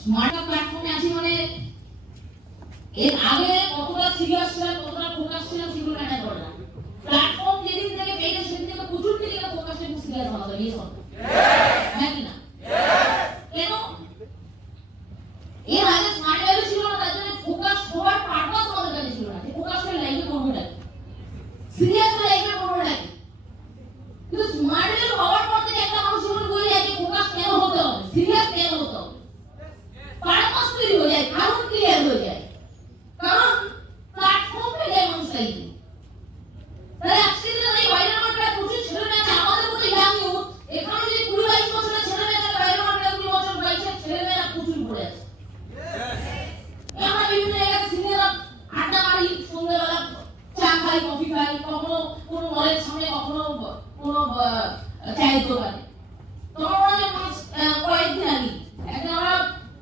Smart প্ল্যাটফর্মে আছি মানে এর আগে কতটা সিরিয়াস ছিলাম, কতটা ফোকাস ছিলাম সেগুলো ম্যানেজ করে না। প্ল্যাটফর্ম যেদিন থেকে পেয়েছে, সেদিন থেকে প্রচুর নিজেকে ফোকাস এবং সিরিয়াস হওয়া যায় এই সব হ্যাঁ কি না কেন এর আগে স্মার্ট ভ্যালু ছিল না তার জন্য ফোকাস হওয়ার পারপাস আমাদের কাছে ছিল না যে ফোকাস করে লাইফে করব না সিরিয়াস হয়ে লাইফে করব না কিন্তু স্মার্ট ভ্যালু হওয়ার পর থেকে একটা মানুষ জীবনে বলে যায় যে ফোকাস কেন হতে হবে সিরিয়াস কেন হতে হবে পারপাস তৈরি হয়ে যায় কারণ ক্লিয়ার হয়ে যায় কারণ প্ল্যাটফর্ম পেয়ে যায় মানুষ লাইফে তাহলে আজকে দিনে এই বাইরের মাঠে প্রচুর ছেলে মেয়ে আছে আমাদের মতো ইয়াং ইউথ এখানে যদি কুড়ি বাইশ বছরের ছেলে মেয়ে থাকে বাইরের মাঠে কুড়ি বছর বাইশের ছেলে মেয়েরা প্রচুর পড়ে আছে এই আমরা বিভিন্ন জায়গায় সিনিয়ররা আড্ডা মারি সন্ধ্যেবেলা চা খাই কফি খাই কখনো কোনো মলের সামনে কখনো কোনো আহ, চায়ের দোকানে তখন ওরা যখন আহ, কয়েকদিন আগে একদিন আমরা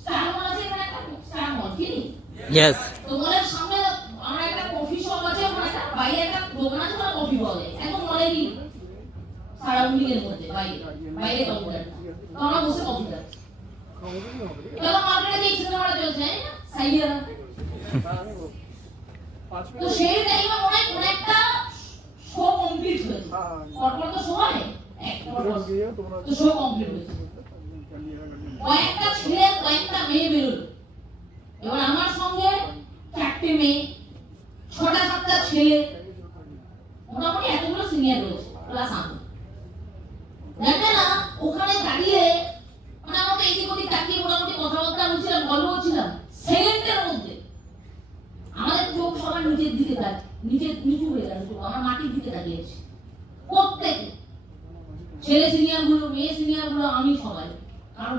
স্টার মল আছে এখানে একটা স্টার মল কিনি Yes. তো মলের সামনে আমার একটা কফি শপ আছে ওখানে একটা বাইরে একটা দোকান আছে ওখানে কফি পাওয়া যায় একদম মলেরই সারাউন্ডিং এর মধ্যে বাইরে বাইরে কাউন্টারটা তো আমরা বসে সিনেমাটা চলছে তো সেই টাইমে শো কমপ্লিট হয়েছে। পরপর তো শো হয়। তো শো কমপ্লিট হয়েছে। কয়েকটা ছেলে, কয়েকটা মেয়ে বেরোলো। এবার আমার সঙ্গে চারটে মেয়ে, ছটা সাতটা ছেলে। মোটামুটি এতগুলো সিনিয়র রয়েছে প্লাস আমি। জানে ওখানে দাঁড়িয়ে মানে আমাকে এদিক ওদিক তাকিয়ে মোটামুটি কথাবার্তা বলছিলাম, গল্প করছিলাম, সেকেন্ডের মধ্যে আমাদের চোখ সবার নিচের দিকে নিচের নিচু হয়ে গেল চোখ আমরা মাটির দিকে তাকিয়েছি প্রত্যেকে। ছেলে সিনিয়রগুলো মেয়ে সিনিয়রগুলো আমি সবাই। কারণ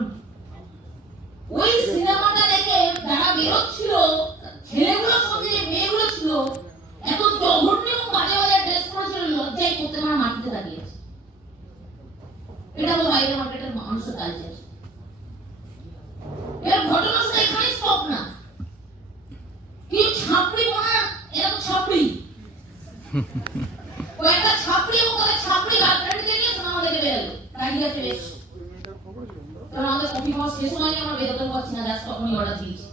ওই সিনেমাটা দেখে যারা বেরোচ্ছিল ছেলেগুলোর সঙ্গে মেয়েগুলো ছিল, এত জঘন্য এবং বাজে বাজে ড্রেস করেছিল লজ্জায় করতে পারা মাটিতে দাঁড়িয়েছে এটা হলো বাইরে মার্কেটের মানুষের কালচার এর ঘটনা শুধু এখানে স্টপ না। কি ছাপড়ি মার এরা তো ছাপড়ি। কয়েকটা ছাপড়ি এবং তাদের ছাপড়ি গার্লফ্রেন্ডকে নিয়ে সিনেমা দেখে বেরোলো। দাঁড়িয়ে আছে, বেশ। কারণ আমাদের কফি খাওয়া শেষ হয়নি, আমরা বেরোতে পারছি না জাস্ট তখনই অর্ডার দিয়েছি।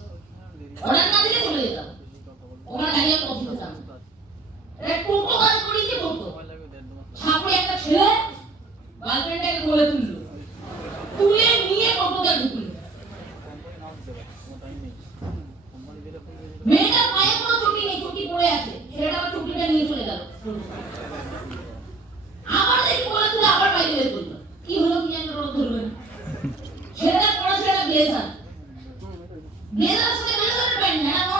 பண்ண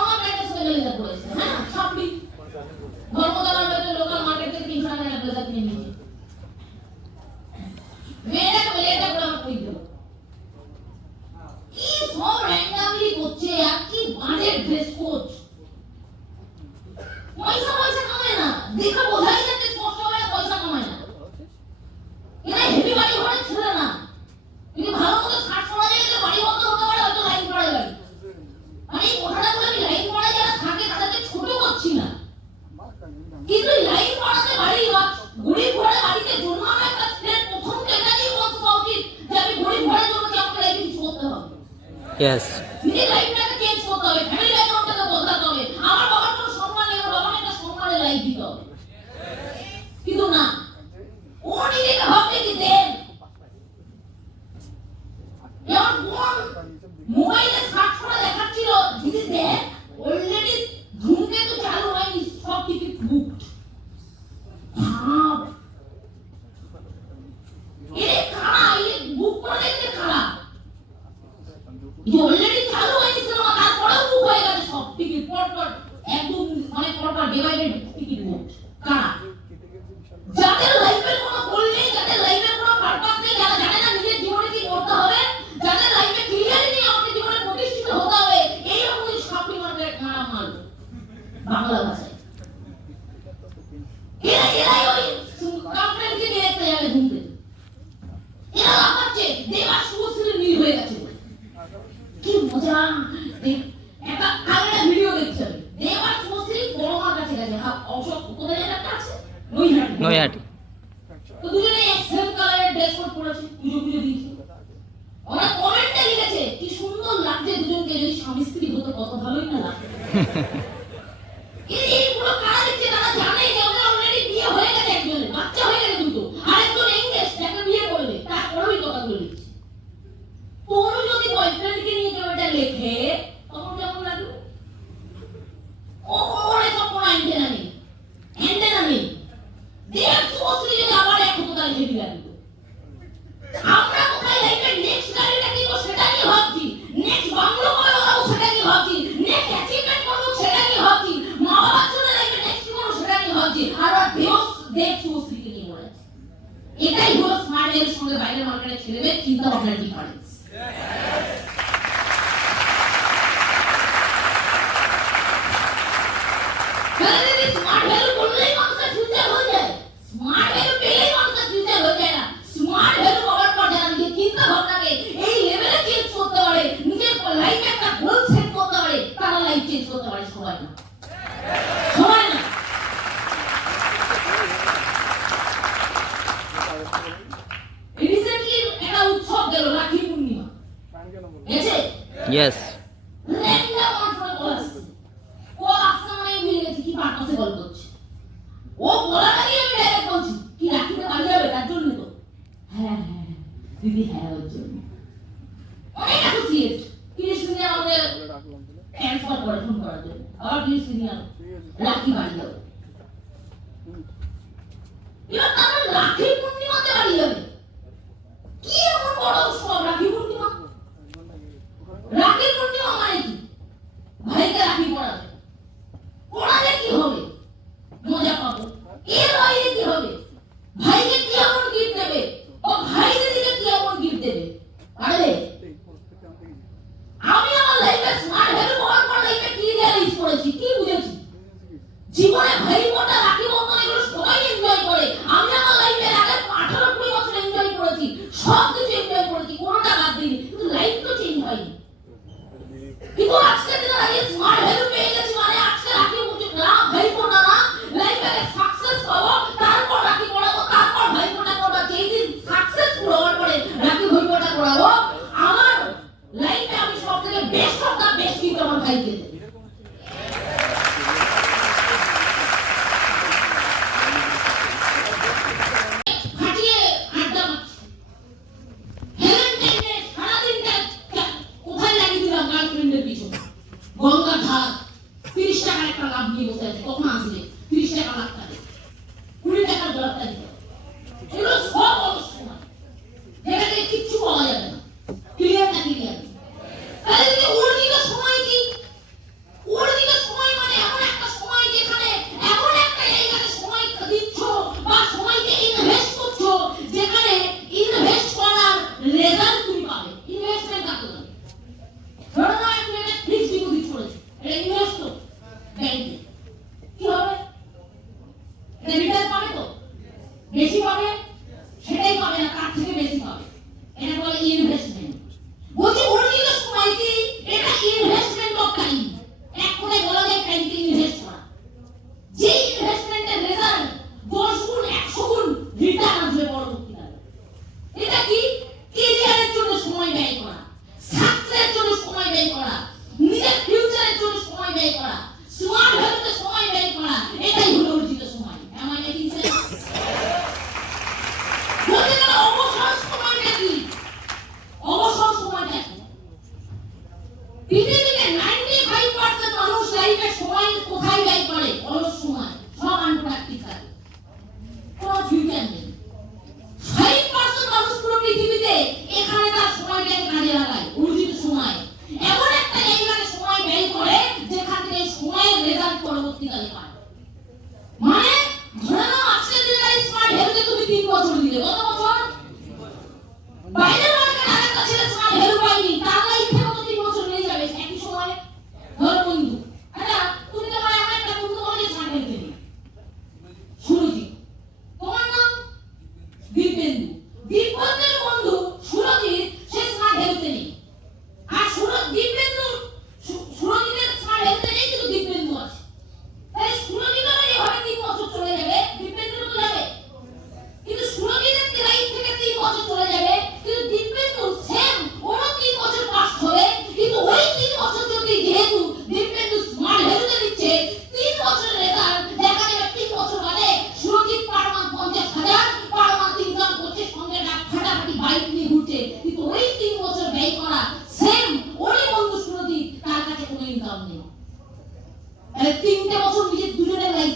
Yes. অলরেডি চালু হয়ে গেছিল তারপরেও বুক হয়ে গেছে সব টিকিট পরপর, একদম মানে পরপর ডিভাইডেড নৈহাটি। তো দুজনে সেম কালারের ড্রেস কোড পরেছে পুজো পুজো দিয়েছে। ওরা কমেন্টে লিখেছে কি সুন্দর লাগছে দুজনকে যদি স্বামী স্ত্রী হতো কত ভালোই না লাগতো। Yes.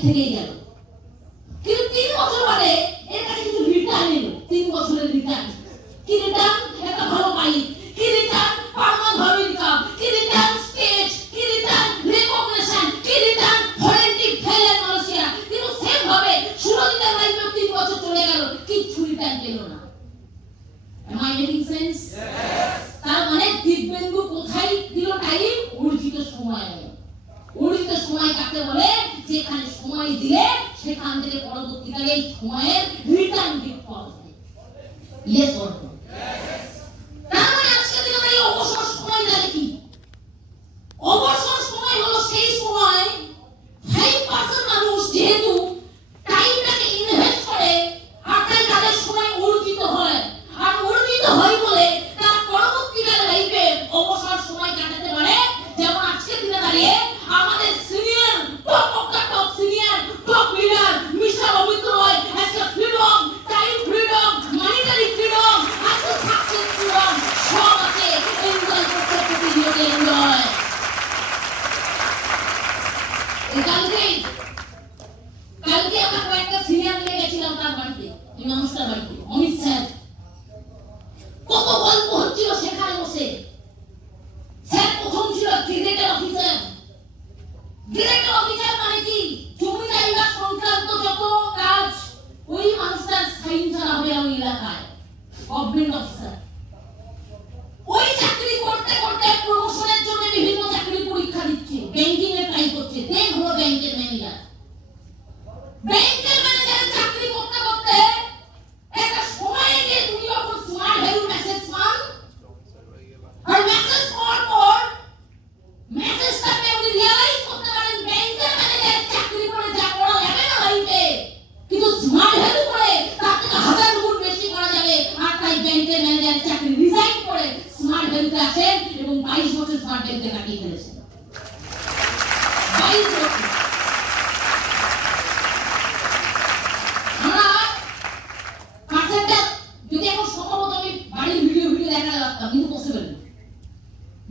থেকেই গেল। কিন্তু তিন বছর পরে এর কাছে কিছু রিটার্ন এলো। তিন বছরের রিটার্ন। কি রিটার্ন? একটা ভালো বাইক কি রিটার্ন? পারমান ভালো ইনকাম কি রিটার্ন? স্টেজ। কি রিটার্ন? রেকগনিশন। কি রিটার্ন? ফরেন্টিক ফেলিয়ার মালয়েশিয়া কিন্তু সেম ভাবে সুরজিতের লাইফে তিন বছর চলে গেল। কিচ্ছু রিটার্ন পেল না। তার মানে দিব্যেন্দু কোথায় দিল টাইম অর্জিত সময়। অর্জিত সময় কাকে বলে? যেখানে সময় দিলে সেখান থেকে পরবর্তীকালে সময়ের রিটার্ন গিফট পাওয়া যায় ইয়েস কালকে কালকে আমরা কয়েকটা সিনিয়র নিয়ে গেছিলাম তার বাড়িতে মীমাংসার বাড়িতে অমিত স্যার।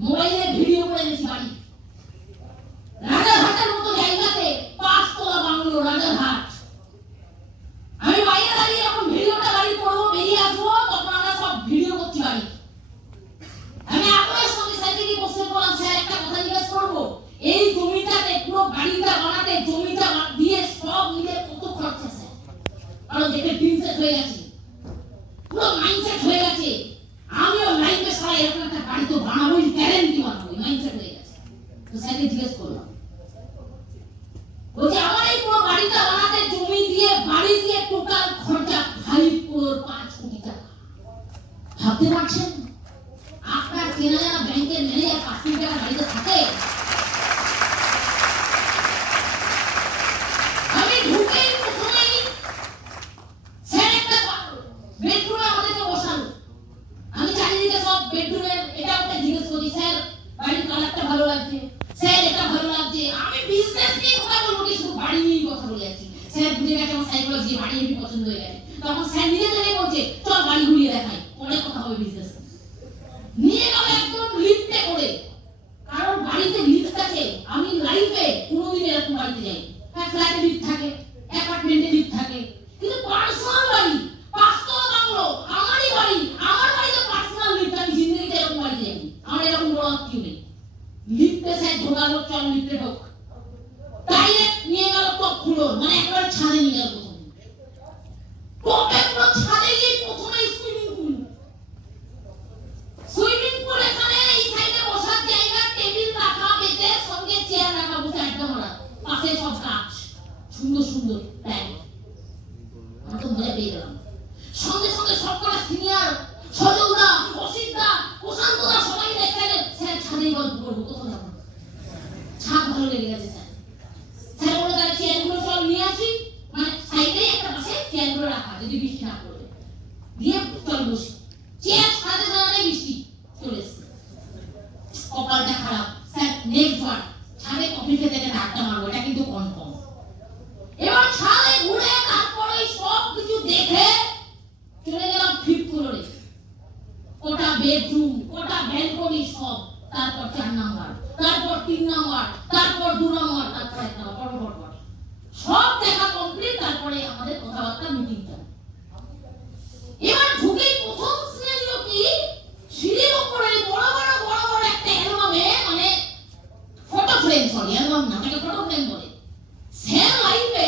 মোবাইলে ভিডিও করে এনেছি বাড়ি Niye বাচ্চাই সব কাজ সুন্দর সুন্দর ব্যাগ বেডরুম কটা ব্যালকনি সব। তারপর চার নাম্বার, তারপর তিন নাম্বার, তারপর দু নাম্বার, তারপর এক নাম্বার পরপর সব দেখা কমপ্লিট তারপরে আমাদের কথাবার্তা মিটিংটা এবার ঢুকে প্রথম সিনারিও কি সিঁড়ির উপরে বড় বড় বড় বড় একটা অ্যালবামে মানে ফটো ফ্রেম সরি অ্যালবাম না তাকে ফটো ফ্রেম বলে। সেম লাইফে